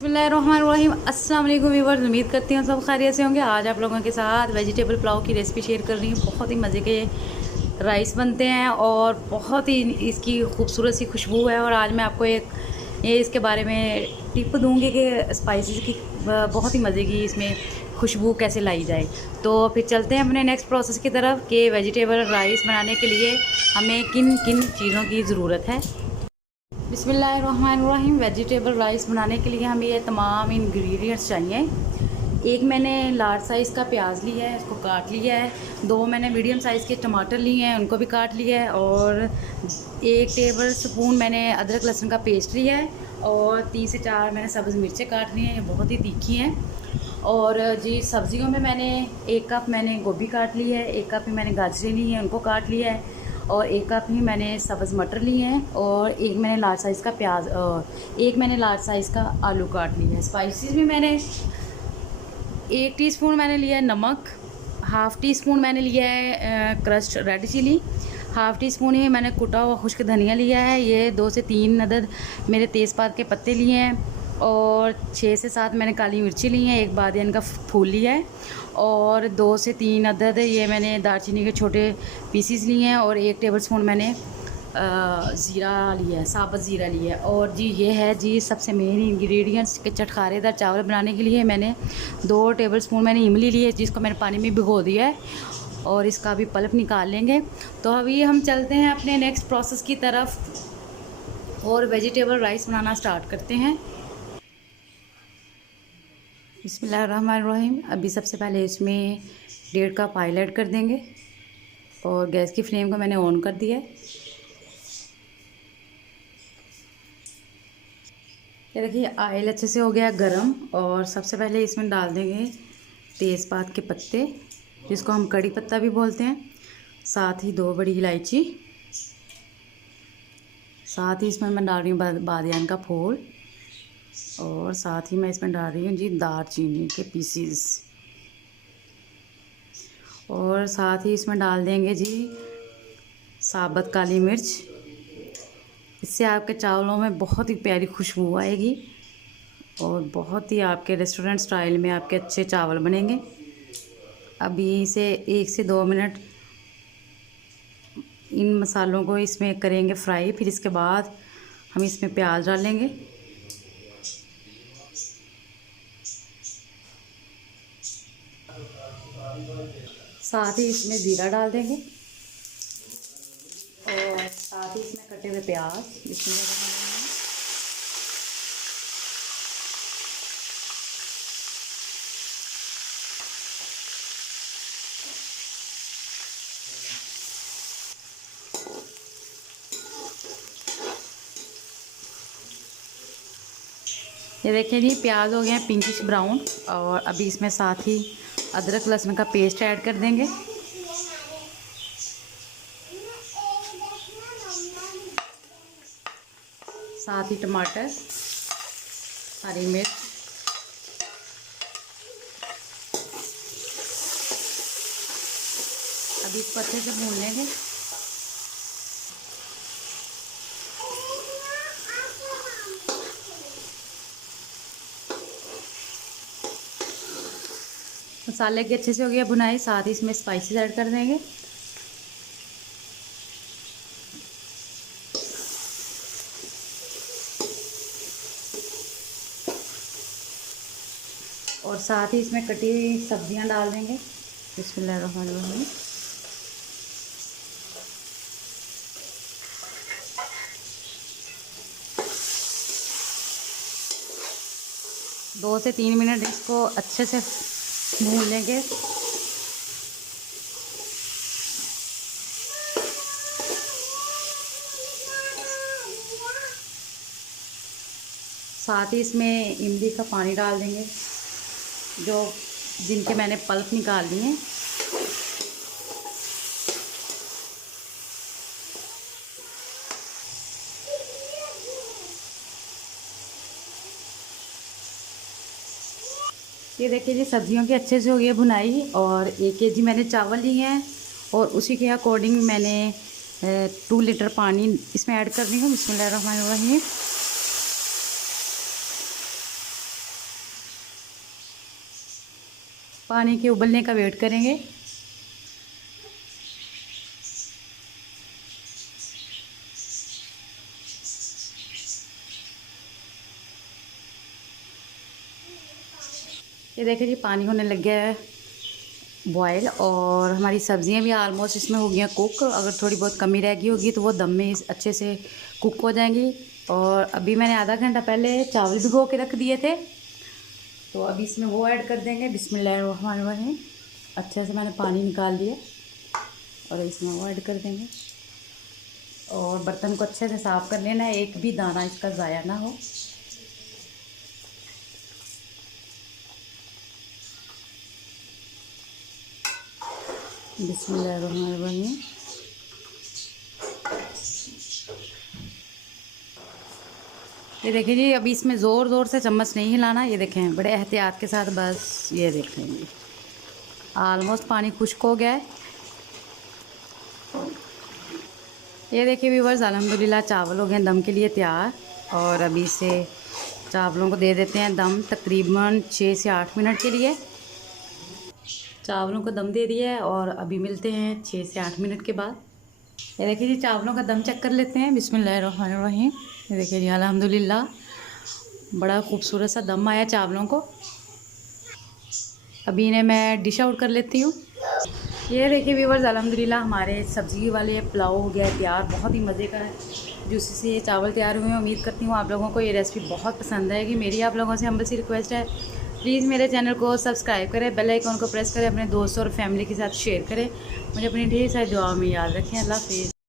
बिस्मिल्लाहिर्रहमानिर्रहीम। अस्सलाम वालेकुम व्यूअर्स, उम्मीद करती हूँ सब खैरियत से होंगे। आज आप लोगों के साथ वेजिटेबल पुलाव की रेसिपी शेयर कर रही हूँ। बहुत ही मज़े के राइस बनते हैं और बहुत ही इसकी खूबसूरत सी खुशबू है। और आज मैं आपको ये इसके बारे में टिप दूँगी कि स्पाइसेस की बहुत ही मज़े की इसमें खुशबू कैसे लाई जाए। तो फिर चलते हैं अपने नेक्स्ट प्रोसेस की तरफ कि वेजिटेबल राइस बनाने के लिए हमें किन किन चीज़ों की ज़रूरत है। बिस्मिल्लाहिर्रहमानिर्रहीम। वेजिटेबल राइस बनाने के लिए हमें ये तमाम इंग्रेडिएंट्स चाहिए। एक मैंने लार्ज साइज़ का प्याज लिया है, इसको काट लिया है। दो मैंने मीडियम साइज़ के टमाटर लिए हैं, उनको भी काट लिया है। और 1 टेबल स्पून मैंने अदरक लहसुन का पेस्ट लिया है। और 3 से 4 मैंने सब्ज़ मिर्चें काट ली हैं, ये बहुत ही तीखी हैं। और जी सब्ज़ियों में मैंने 1 कप मैंने गोभी काट ली है, 1 कप ही मैंने गाजरें ली हैं, उनको काट लिया है। और 1 कप ही मैंने सब्ज़ मटर लिए हैं। और एक मैंने लार्ज साइज़ का एक मैंने लार्ज साइज़ का आलू काट लिया है। स्पाइसेस में मैंने 1 टीस्पून मैंने लिया है नमक, हाफ़ टी स्पून मैंने लिया है crushed red chilli, half teaspoon ही मैंने कुटा हुआ खुश्क धनिया लिया है। ये 2 से 3 अदद मेरे तेज़पात के पत्ते लिए हैं। और 6 से 7 मैंने काली मिर्ची ली हैं, 1 बादियान का फूल लिया है। और 2 से 3 अदद ये मैंने दालचीनी के छोटे पीसीस लिए हैं। और 1 टेबलस्पून मैंने ज़ीरा लिया है, साबुत ज़ीरा लिया है। और जी ये है जी सबसे मेन इंग्रेडिएंट्स के चटखारेदार चावल बनाने के लिए मैंने 2 टेबलस्पून मैंने इमली ली है, जिसको मैंने पानी में भिगो दिया है। और इसका भी पल्प निकाल लेंगे। तो अभी हम चलते हैं अपने नेक्स्ट प्रोसेस की तरफ और वेजिटेबल राइस बनाना स्टार्ट करते हैं। बिस्मिल्लाहिर्रहमानिर्रहीम। अभी सबसे पहले इसमें 1.5 कप ऑयल ऐड कर देंगे। और गैस की फ्लेम को मैंने ऑन कर दिया है। ये देखिए ऑयल अच्छे से हो गया गरम। और सबसे पहले इसमें डाल देंगे तेज़पात के पत्ते, जिसको हम कड़ी पत्ता भी बोलते हैं। साथ ही 2 बड़ी इलायची, साथ ही इसमें मैं डाल रही हूँ बादियान का फूल। और साथ ही मैं इसमें डाल रही हूँ जी दालचीनी के पीसीस। और साथ ही इसमें डाल देंगे जी साबुत काली मिर्च। इससे आपके चावलों में बहुत ही प्यारी खुशबू आएगी और बहुत ही आपके रेस्टोरेंट स्टाइल में आपके अच्छे चावल बनेंगे। अभी इसे 1 से 2 मिनट इन मसालों को इसमें करेंगे फ्राई। फिर इसके बाद हम इसमें प्याज डालेंगे। साथ ही इसमें ज़ीरा डाल देंगे। और साथ ही इसमें कटे हुए प्याज इसमें ये देखिए जी प्याज हो गए हैं पिंकिश ब्राउन। और अभी इसमें साथ ही अदरक लहसुन का पेस्ट ऐड कर देंगे। साथ ही टमाटर, हरी मिर्च, अभी इसको अच्छे से भून लेंगे। मसाले की अच्छे से हो गया भुनाई। साथ ही इसमें स्पाइसेस ऐड कर देंगे। और साथ ही इसमें कटी हुई सब्जियां डाल देंगे। बिस्मिल्लाहिर्रहमानिर्रहीम। दो से 3 मिनट इसको अच्छे से भून लेंगे। साथ ही इसमें इमली का पानी डाल देंगे, जो जिनके मैंने पल्प निकाल लिए हैं। ये देखिए जी सब्जियों की अच्छे से हो गई है भुनाई। और 1 केजी मैंने चावल लिए हैं और उसी के अकॉर्डिंग मैंने 2 लीटर पानी इसमें ऐड कर रही हूँ। बिस्मिल्लाहिर्रहमानिर्रहीम। पानी के उबलने का वेट करेंगे। ये देखिए जी पानी होने लग गया है बॉयल, और हमारी सब्ज़ियां भी आलमोस्ट इसमें हो गई हैं कुक। अगर थोड़ी बहुत कमी रह गई होगी तो वो दम में अच्छे से कुक हो जाएंगी। और अभी मैंने आधा घंटा पहले चावल भिगो के रख दिए थे, तो अभी इसमें वो ऐड कर देंगे। बिस्मिल्लाहिर्रहमानिर्रहीम। अच्छे से मैंने पानी निकाल दिया और इसमें वो ऐड कर देंगे। और बर्तन को अच्छे से साफ़ कर लेना है, एक भी दाना इसका ज़ाया ना हो। बिस्मिल्लाहिर्रहमानिर्रहीम। ये देखिए जी, अभी इसमें ज़ोर ज़ोर से चम्मच नहीं हिलाना। ये देखें बड़े एहतियात के साथ, बस ये देखें जी आलमोस्ट पानी खुश्क हो गया है। ये देखिए व्यूअर्स, अल्हम्दुलिल्लाह चावल हो गए दम के लिए तैयार। और अभी से चावलों को दे देते हैं दम तकरीबन 6 से 8 मिनट के लिए। चावलों को दम दे दिया है और अभी मिलते हैं 6 से 8 मिनट के बाद। ये देखिए जी चावलों का दम चेक कर लेते हैं। बिस्मिल्लाहिर्रहमानिर्रहीम। ये देखिए जी अल्हम्दुलिल्लाह बड़ा खूबसूरत सा दम आया चावलों को। अभी इन्हें मैं डिश आउट कर लेती हूँ। ये देखिए व्यूअर्स, अल्हम्दुलिल्लाह हमारे सब्ज़ी वाले पुलाव हो गया तैयार। बहुत ही मज़े का है, जूसी से ये चावल तैयार हुए हैं। उम्मीद करती हूँ आप लोगों को ये रेसिपी बहुत पसंद आएगी। मेरी आप लोगों से हम्बल सी रिक्वेस्ट है, प्लीज़ मेरे चैनल को सब्सक्राइब करें, बेल आइकन को प्रेस करें, अपने दोस्तों और फैमिली के साथ शेयर करें। मुझे अपनी ढेर सारी दुआओं में याद रखें। अल्लाह हाफ़िज़।